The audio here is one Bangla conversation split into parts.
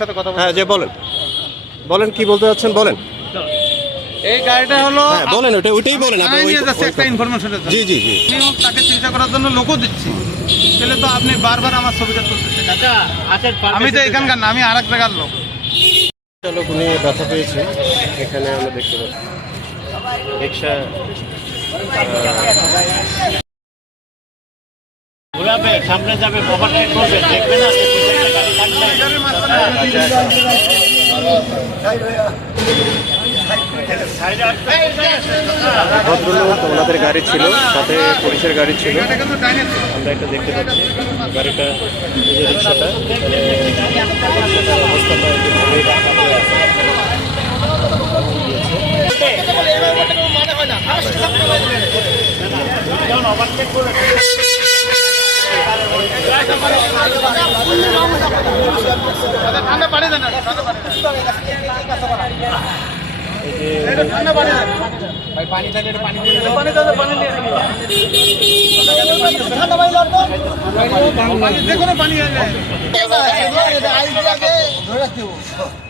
সাথে কথা হ্যাঁ যে বলেন। বলেন কি বলতে যাচ্ছেন? বলেন। এই গাড়িটা হলো হ্যাঁ বলেন ওটা ওইটাই বলেন একটা ইনফরমেশনের জন্য। জি জি জি। তাকে চিকিৎসা করার জন্য লোকও দিচ্ছি। তাহলে তো আপনি বারবার আমার ছবিটা তুলতেছেন আমি তো এখানকার না আমি আর এক জায়গার লোক। চালক উনি ব্যথা পেয়েছে। এখানে আমরা দেখতে পাচ্ছি। রিক্সা ঘুরাবে সামনে যাবে ওভারটেক করবে দেখবে না। ভদ্রলোক ওনাদের গাড়ি ছিল সাথে পুলিশের গাড়ি ছিল। আমরা একটা দেখতে পাচ্ছি গাড়িটা রিক্সাটা অবস্থাটা খারাপ হয়ে আছে। ঠান্ডা পানি দেন ঠান্ডা পানি দেন। ঠান্ডা পানি দেন। পানি দেন, পানি নিয়ে আসুন। পানি, যে কোনো পানি এনে।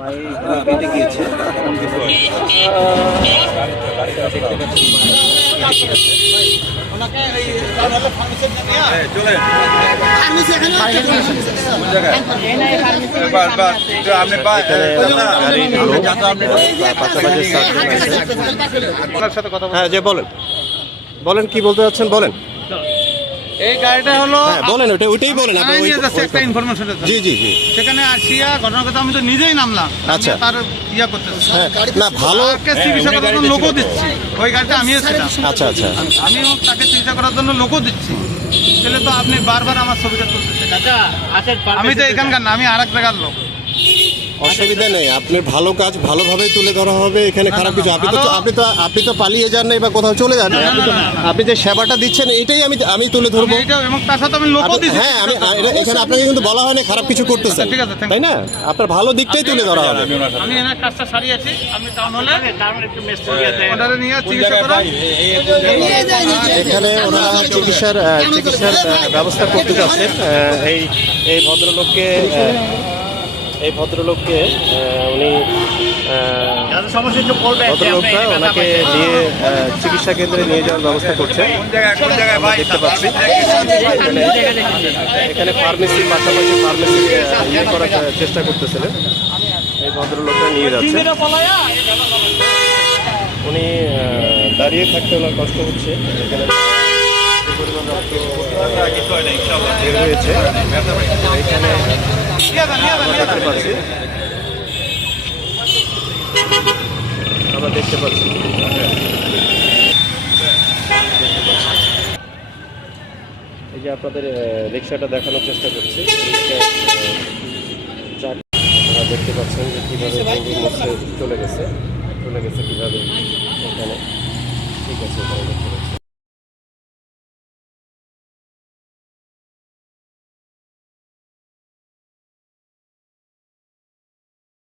পায়ে কেটে গিয়েছে। হ্যাঁ যে বলেন। বলেন কি বলতে যাচ্ছেন বলেন। এই গাড়িটা হলো হ্যাঁ বলেন ওটা ওইটাই বলেন আপনি ওই- একটা ইনফরমেশন জি জি জি। সেখানে আসিয়া ঘটনার কথা আমি তো নিজেই নামলাম। আচ্ছা। তার ইয়া করতেছি হ্যাঁ না ভালো তাকে চিকিৎসা করার জন্য লোকও দিচ্ছি। ওই গাড়িটা আমিও ছিলাম। আচ্ছা। আচ্ছা আমিও তাকে চিকিৎসা করার জন্য লোকও দিচ্ছি। তাহলে তো আপনি বারবার আমার ছবিটা তুলতেছেন। চাচা আমি তো এখানকার না আমি আর এক জায়গার লোক। অসুবিধা নেই আপনার ভালো কাজ ভালোভাবেই তুলে ধরা হবে এখানে খারাপ কিছু আপনি তো আপনি তো আপনি তো পালিয়ে যান নাই বা কোথাও চলে যান নাই। আপনি তো আপনি যে সেবাটা দিচ্ছেন এটাই আমি আমি তুলে ধরবো। আমি এবং তার সাথে আমি লোকও আপনি- হ্যাঁ আমি এখানে আপনাকে কিন্তু বলা হয়নি খারাপ কিছু করতেছেন। আচ্ছা, ঠিক আছে, তাই না? আপনার ভালো দিকটাই তুলে ধরা হবে। আমি আমি এনার কাজটা সারিয়েছি আমি টাউন হলে তার মানে একটু মেস নিয়ে চিকিৎসা করা এখানে ওনারা চিকিৎসার চিকিৎসার ব্যবস্থা করতে যাচ্ছেন। এই এই ভদ্রলোককে এই ভদ্রলোককে উনি ভদ্রলোকটা ওনাকে নিয়ে চিকিৎসা কেন্দ্রে নিয়ে যাওয়ার ব্যবস্থা করছে দেখতে পাচ্ছি। এখানে ফার্মেসির পাশাপাশি ফার্মেসি ইয়ে করার চেষ্টা করতেছিলেন। এই ভদ্রলোকটা নিয়ে যাচ্ছে। উনি দাঁড়িয়ে থাকতে ওনার কষ্ট হচ্ছে। এখানে এখানে দেখতে পাচ্ছি আমরা দেখতে পাচ্ছি এই যে আপনাদের রিক্সাটা দেখানোর চেষ্টা করছি। আপনারা দেখতে পাচ্ছেন যে কীভাবে চলে গেছে চলে গেছে কীভাবে এখানে। ঠিক আছে